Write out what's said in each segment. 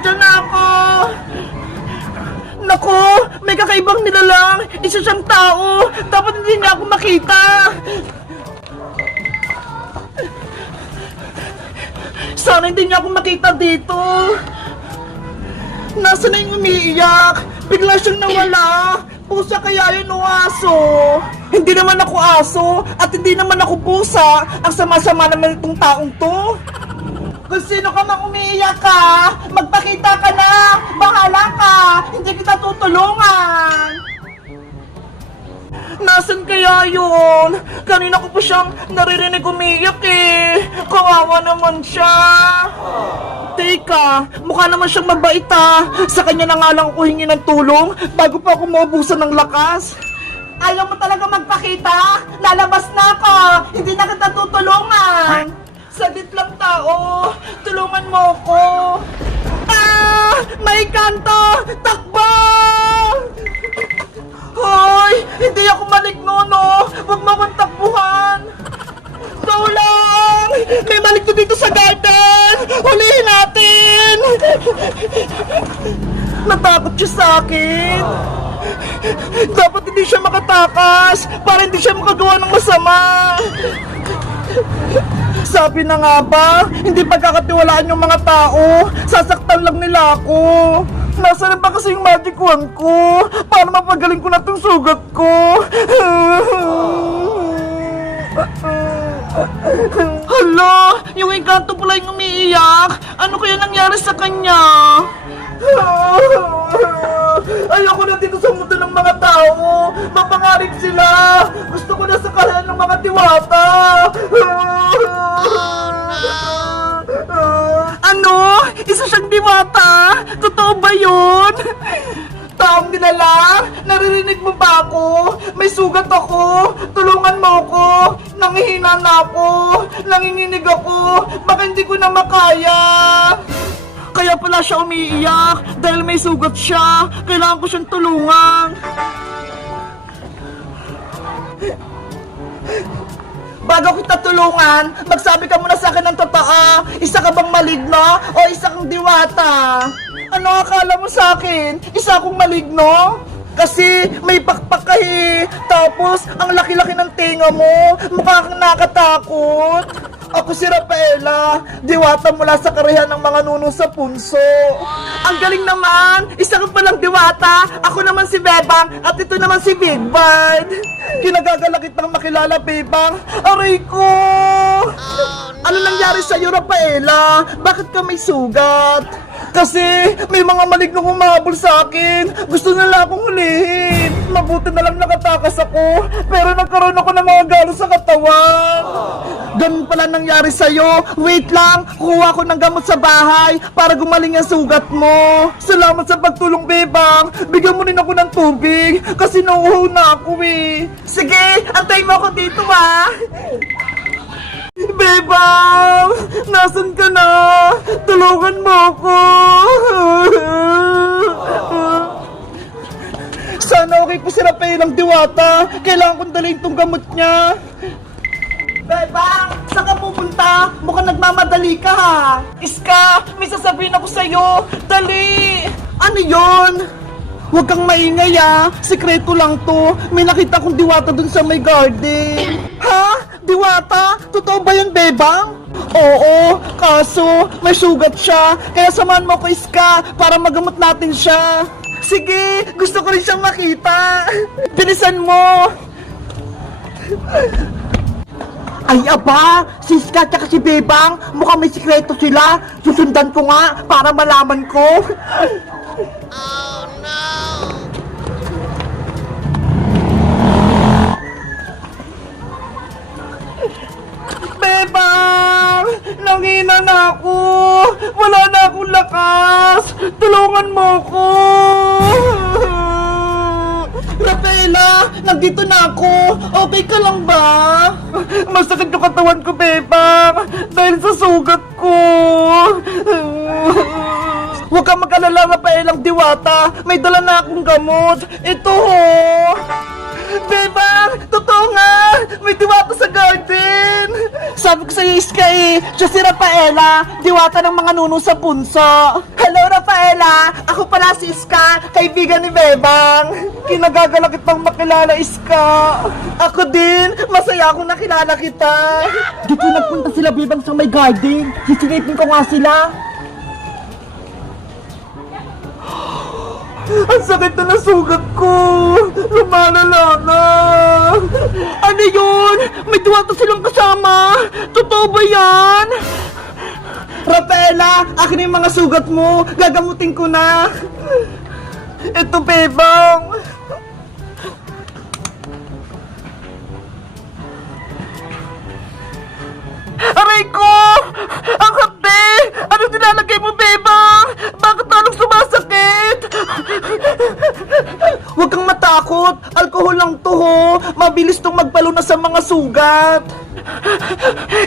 Nandiyan na ako! Naku! May kakaibang nilalang! Isa siyang tao! Dapat hindi niya ako makita! Sana hindi niya ako makita dito! Nasaan na yung umiiyak? Bigla siyang nawala! Pusa kaya yun o aso? Hindi naman ako aso at hindi naman ako pusa. Ang sama-sama naman itong taong to. Kung sino ka mang umiiyak ka, magpakita ka na! Bahala ka! Hindi kita tutulungan! Nasaan kaya yun? Kanina ko pa siyang naririnig umiiyak eh. Kawawa naman siya. Teka, mukha naman siyang mabait ah. Sa kanya na nga lang ako hingi ng tulong bago pa ako maubusan ng lakas. Ayaw mo talaga magpakita? Lalabas na ako! Hindi na kita tutulungan! Saglit lang tao! Tulungan mo ako! Ah! May kanto! Takbo! Hoy! Hindi ako maligno, no? Huwag mo akong takbuhan! Tulong! May maligno dito sa garden! Hulihin natin! Natakot siya sa akin! Dapat hindi siya makatakas para hindi siya makagawa ng masama. Sabi na nga ba, hindi pagkakatiwalaan yung mga tao. Sasaktan lang nila ako. Nasaan ba kasi yung magic wand ko para mapagaling ko na itong sugat ko? Hala, yung engkanto pala yung umiiyak. Ano kaya nangyari sa kanya? Ayoko na dito sa mundo ng mga tao. Mapangarip sila. Gusto ko na sa kalahan ng mga diwata. Ano? Isa siyang diwata? Totoo ba yun? Taong dinala? Naririnig mo ba ako? May sugat ako. Tulungan mo ako. Nangihina na ako. Nanginginig ako. Baka hindi ko na makaya. Kaya pala siya umiiyak dahil may sugat siya. Kailangan ko siyang tulungan. Bago kita tulungan, magsabi ka muna sa akin ng totoo. Isa ka bang maligno o isa kang diwata? Ano akala mo sa akin? Isa akong maligno? Kasi may pakpak ka eh. Tapos ang laki-laki ng tinga mo. Mukha kang nakatakot. Ako si Rafaela, diwata mula sa karayan ng mga nuno sa punso. Ang galing naman! Isa ka palang diwata, ako naman si Bebang, at ito naman si Big Bird. Kinagagalakit ng makilala, Bebang. Aray ko! Ano nangyari sa'yo, Rafaela? Bakit ka may sugat? Kasi may mga malignong humahabol sa akin. Gusto nila akong hulihin. Mabuti na lang nakatakas ako, pero nagkaroon ako ng mga galo sa katawan. Ganun pala nangyari sa'yo. Wait lang, kuha ko ng gamot sa bahay para gumaling ang sugat mo. Salamat sa pagtulong, Bebang. Bigyan mo rin ako ng tubig kasi nauuhaw na ako eh. Sige, antayin mo ako dito ah. Bebang! Nasaan ka na? Tulungan mo ako! Sana okay po si Rafaelang diwata. Kailangan kong dalhin tong gamot niya. Bebang! Saan ka pupunta? Mukhang nagmamadali ka ha. Iska! May sasabihin ako sa'yo. Dali! Ano yon? Huwag kang maingay ah. Sikreto lang to. May nakita kong diwata dun sa may garden. Ha? Diwata? Totoo ba yun, Bebang? Oo, kaso may sugat siya. Kaya samahan mo ko, Iska, para magamot natin siya. Sige, gusto ko rin siyang makita. Bilisan mo. Ay aba, si Iska at si Bebang, mukhang may sikreto sila. Susundan ko nga para malaman ko. Oh no! Bebang! Nanghina na ako! Wala na akong lakas! Tulungan mo ko! Rafaela! Nandito na ako! Okay ka lang ba? Masakit yung katawan ko, Bebang! Dahil sa sugat ko! Huwag kang mag-alala, Rafaelang diwata! May dala na akong gamot! Ito ho! Bebang! Totoo nga! May diwata sa garden! Sabi ko sa'yo, Iska eh, siya si Rafaela, diwata ng mga nuno sa punso. Hello, Rafaela, ako pala si Iska, kaibigan ni Bebang. Kinagagalakit pang makilala, Iska. Ako din, masaya akong nakilala kita. Dito nagpunta sila, Bebang, sa may garden. Sisilipin ko nga sila. Ang sakit na nasugat ko. Lumalala na. Ano yun? May diwata silang kasama. Totoo ba yan? Rafaela, akin yung mga sugat mo. Gagamutin ko na. Ito, Bebang. Aray ko! Ang hapde! Ano nilalagay mo, Bebang? Bakit talong sumasakit? Huwag kang matakot. Alkohol lang to, ho. Mabilis tong magpalunas sa mga sugat.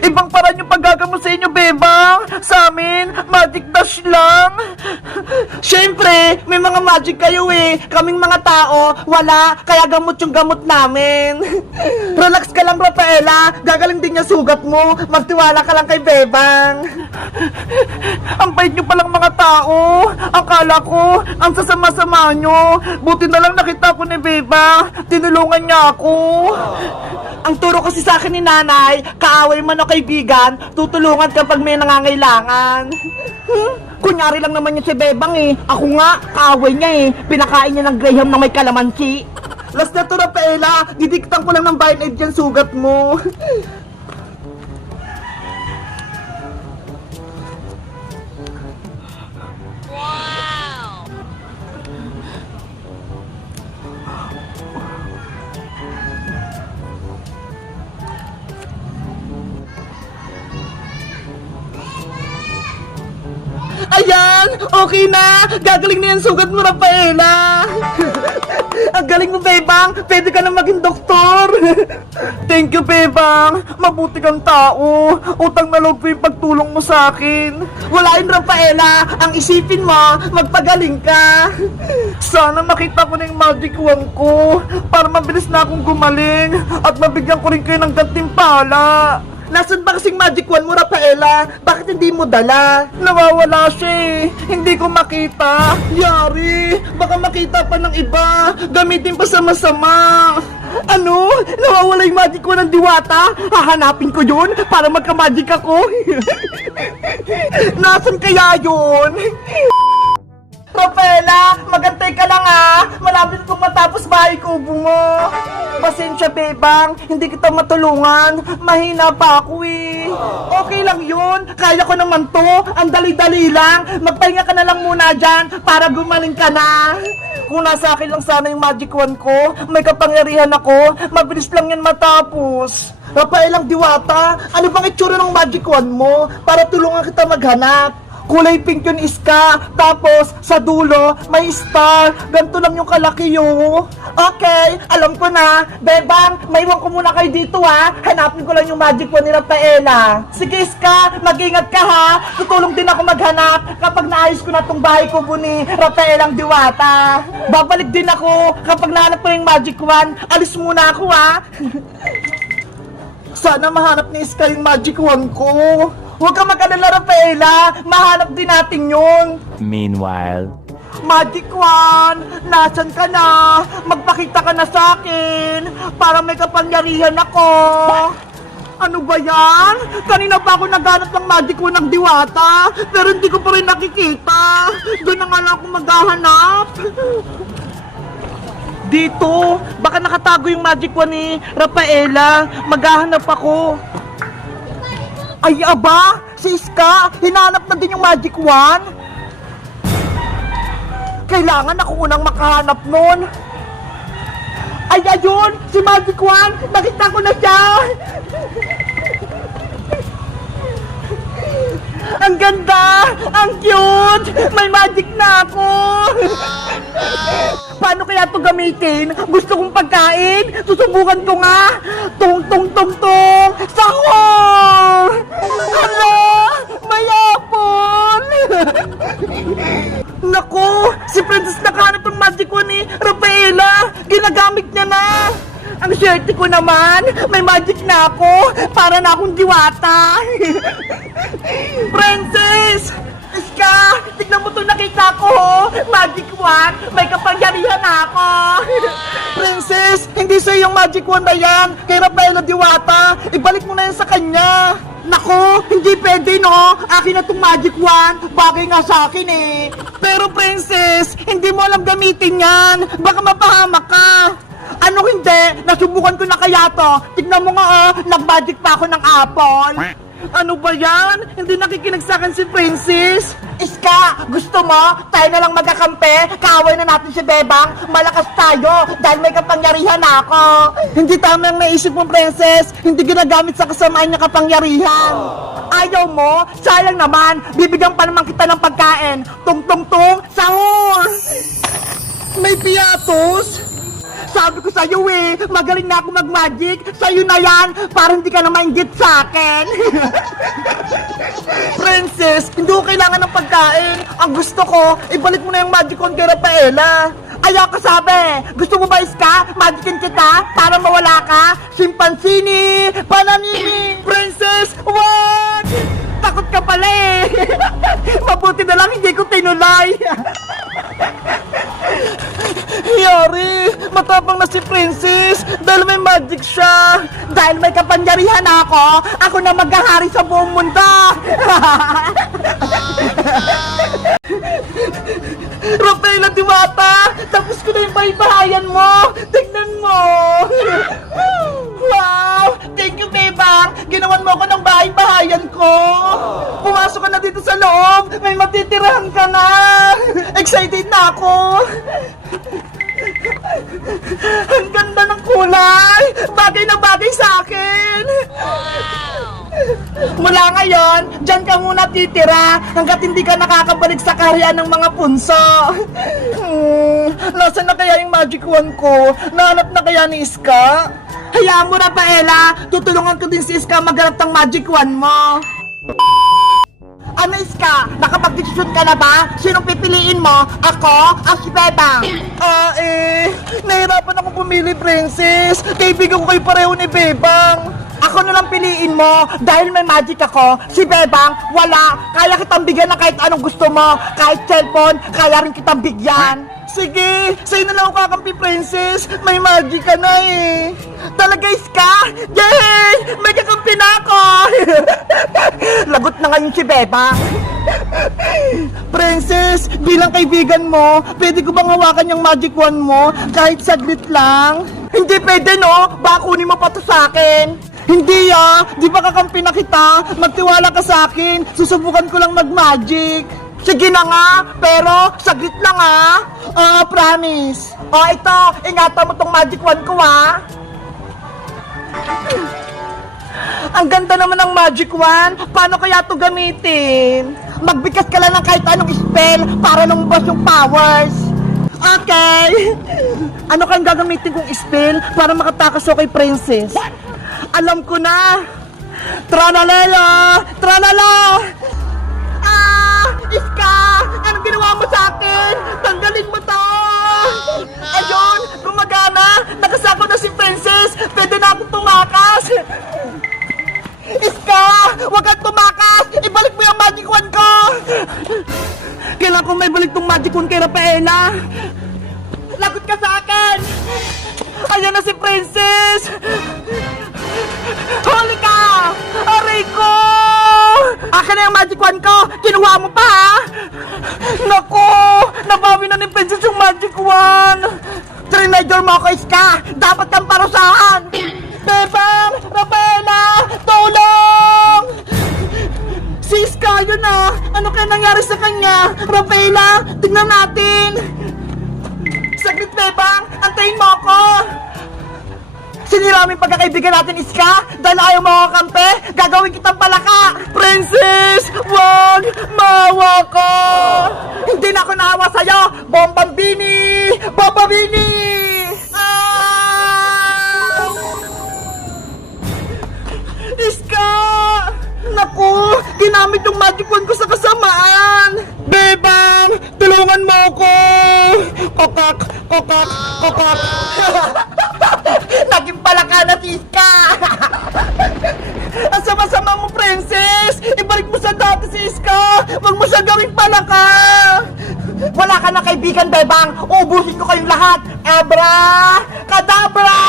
Ibang paraan yung paggagamot sa inyo, Bebang. Sa amin, magic dash lang. Siyempre, may mga magic kayo eh. Kaming mga tao, wala. Kaya gamot yung gamot namin. Relax ka lang, Rafaela. Gagaling din yung sugat mo. Magtiwala ka lang kay Bebang. Ang bait nyo palang mga tao. Akala ko, ang sasama-sama nyo. Buti na lang nakita ko ni Bebang. Tinulungan niya ako. Ang turo kasi sa akin ni nanay, kaaway man o kaibigan, tutulungan kapag may nangangailangan. Kunyari lang naman yun si Bebang eh. Ako nga, kaaway niya eh. Pinakain niya ng Graham na may kalamansi. Last na to, Rafaela. Didiktan ko lang ng Band-Aid yan sugat mo. Ayan! Okay na! Gagaling na yung sugat mo, Rafaela! Ang galing mo, Bebang! Pwede ka na maging doktor! Thank you, Bebang! Mabuti kang tao! Utang na loob ko yung pagtulong mo sa akin! Wala yun, Rafaela! Ang isipin mo, magpagaling ka! Sana makita ko na yung magic wand ko para mabilis na akong gumaling at mabigyan ko rin kayo ng gantimpala! Nasaan ba kasing magic wand mo, Rafaela? Bakit hindi mo dala? Nawawala siya eh. Hindi ko makita. Yari, baka makita pa ng iba. Gamitin pa sa masama. Ano? Nawawala yung magic wand ng diwata? Hahanapin ko yun para magka-magic ako. Nasaan kaya yun? Rafaela, magantay ka lang ah. Malapit kong matapos bahay kubo mo. Pasensya, Bebang. Hindi kita matulungan. Mahina pa ako eh. Okay lang yun. Kaya ko naman to. Ang dali-dali lang. Magpahinga ka na lang muna dyan para gumaling ka na. Kung nasa akin lang sana yung magic wand ko, may kapangyarihan ako, mabilis lang yan matapos. Rafaelang diwata, ano bang itsura ng magic wand mo para tulungan kita maghanap? Kulay pink yun, Iska. Tapos, sa dulo, may star. Ganito lang yung kalaki yun. Okay, alam ko na. Bebang, maiwan ko muna kayo dito ha. Hanapin ko lang yung magic wand ni Rafaela. Sige, Iska, mag-ingat ka ha. Tutulong din ako maghanap kapag naayos ko na tong bahay kubo ni Rafaelang Diwata. Babalik din ako kapag nahanap ko yung magic wand. Alis muna ako ha. Sana mahanap ni Iska yung magic wand ko. Huwag ka mag-alala, Rafaela. Mahanap din natin yun. Meanwhile, Magic wand, nasan ka na? Magpakita ka na sa akin para may kapangyarihan ako. Ano ba yan? Kanina pa ako naghanap ng magic wand ng diwata, pero hindi ko pa rin nakikita. Doon na nga lang ako maghahanap. Dito, baka nakatago yung magic wand ni Rafaela. Maghahanap ako. Ay, aba! Si Iska, hinanap na din yung magic wand. Kailangan ako unang makahanap nun. Ay, ayun! Si magic wand! Nakita ko na siya! Ang ganda! Ang cute! May magic na ako! Paano kaya ito gamitin? Gusto kong pagkain? Susubukan ko nga! Tung tung tung tung! Sahur! Hala! May apple! Naku! Si Princess nakahanap ng magic wand ni Rafaela! Ginagamit niya na! Ang swerte ko naman! May magic na ako! Para na akong diwata! Princess! Iska! Tignan mo itong nakita Nako, Magic Wand, may kapangyarihan ako. Princess, hindi sa'yo yung Magic Wand na yan. Kay Rafaela Diwata, ibalik mo na yan sa kanya. Nako, hindi pwede no. Akin na tong Magic Wand. Bagay nga sa akin eh. Pero Princess, hindi mo alam gamitin yan. Baka mapahamak ka. Ano hindi? Nasubukan ko na kaya to. Tignan mo nga nag-magic pa ako ng apple. Ano ba yan? Hindi nakikinig sa akin si Princess. Iska, gusto mo? Tayo na lang magkakampi? Kaaway na natin si Bebang? Malakas tayo dahil may kapangyarihan ako. Hindi tama ang naisip mo, Princess. Hindi ginagamit sa kasamaan niya kapangyarihan. Ayaw mo? Sayang naman. Bibigyan pa naman kita ng pagkain. Tung-tung-tung, sahur! May piatos? Sabi ko sa'yo magaling na ako mag-magic. Sa'yo na yan, para hindi ka na mainggit sa akin. Princess, hindi ko kailangan ng pagkain. Ang gusto ko, ibalik mo na yung magic wand kay Rafaela. Ayaw ka sabi. Gusto mo ba, Iska? Magicin kita para mawala ka? Simpansini! Pananini! Princess, wag! Takot ka pala Mabuti na lang hindi ko tinuloy. Yari, matapang na si Princess dahil may magic siya. Dahil may kapangyarihan ako na maghahari sa buong mundo. Rafaela Diwata, tapos ko na yung bahay-bahayan mo. Tignan mo. Wow, thank you, Bebang. Ginawan mo ako ng bahay-bahayan ko. Pumasok ka na dito sa loob. May matitirahan ka na. Excited na ako. Ang ganda ng kulay! Bagay na bagay sa akin! Mula ngayon, dyan ka muna titira hanggat hindi ka nakakabalik sa kaharian ng mga punso. Nasaan na kaya yung magic wand ko? Nahanap na kaya ni Iska? Hayaan mo, Rafaela! Tutulungan ko din si Iska maghanap ng magic wand mo. Ano, Iska? Nakapag-desisyon ka na ba? Sinong pipiliin mo? Ako? O si Bebang? Nahirapan ako pumili, Princess. Kaibigan ko kayo pareho ni Bebang. Ako na lang piliin mo dahil may magic ako. Si Bebang, wala. Kaya kitang bigyan ng kahit anong gusto mo. Kahit cellphone, kaya rin kitang bigyan. Sige, sa'yo na lang ako kakampi, Princess. May magic ka na Talaga, Iska? Yay! May kakampi na ako! Lagot na ngayon si Bebang. Princess, bilang kaibigan mo, pwede ko bang hawakan yung magic wand mo kahit saglit lang? Hindi pwede, no? Baka kunin mo pa to sa akin. Hindi di ba kakampi na kita? Magtiwala ka sa akin. Susubukan ko lang mag-magic. Sige na nga, pero saglit lang promise. Ito, ingatan mo tong magic wand ko Ang ganda naman ng magic wand. Paano kaya ito gamitin? Magbigas ka lang ng kahit anong spell para lumabas yung powers. Okay. Ano kayang gagamitin kong spell para makatakas ako kay Princess? Alam ko na. Tralala! Tralala! Iska! Anong ginawa mo sa akin? Tanggalin mo to! Ayun! Gumagana! Nakasako na si Princess! Pwede na akong tumakas! Iska! Huwag kang tumakas! Ibalik mo yung magic wand ko! Kailangan kong may balik tong magic wand kay Rafaela! Lagot ka sa akin! Ayan na si Princess! Huli ka! Aray ko! Akin na yung magic wand ko! Kinuha mo pa Naku! Nabawi na ni Princess yung magic wand! Trinidor mo ako, Iska! Dapat kang parusahan! Bebang! Rafaela! Tulong! Si Iska, yun Ano kaya nangyari sa kanya? Rafaela, tignan natin! Saglit, Bebang! Antayin mo ako! Sinira mo yung pagkakaibigan natin, Iska! Dahil ayaw mo ako kampe, gagawin kitang palaka! Princess! Wag! Maawa ko! Hindi na ako naawa sa'yo! Bombambini! Bombambini! Iska! Naku! Ginamit yung magic wand ko sa kasamaan! Bebang! Tulungan mo ako! Kokak! Kokak! Kokak! Naging palaka na si Iska! Ang sama-sama mo, Princess! Ibalik mo sa dati si Iska! Huwag mo siya gawing palaka! Wala ka na kaibigan, Bebang! Ubusin ko kayong lahat! Abra! Kadabra!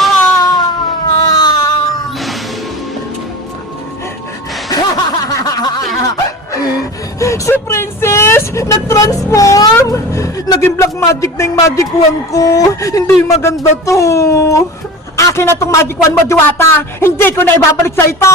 Si Princess! Nag-transform! Naging black magic na yung magic wand ko! Hindi maganda to! Akin na tong magic wand mo, Diwata! Hindi ko na ibabalik sa ito!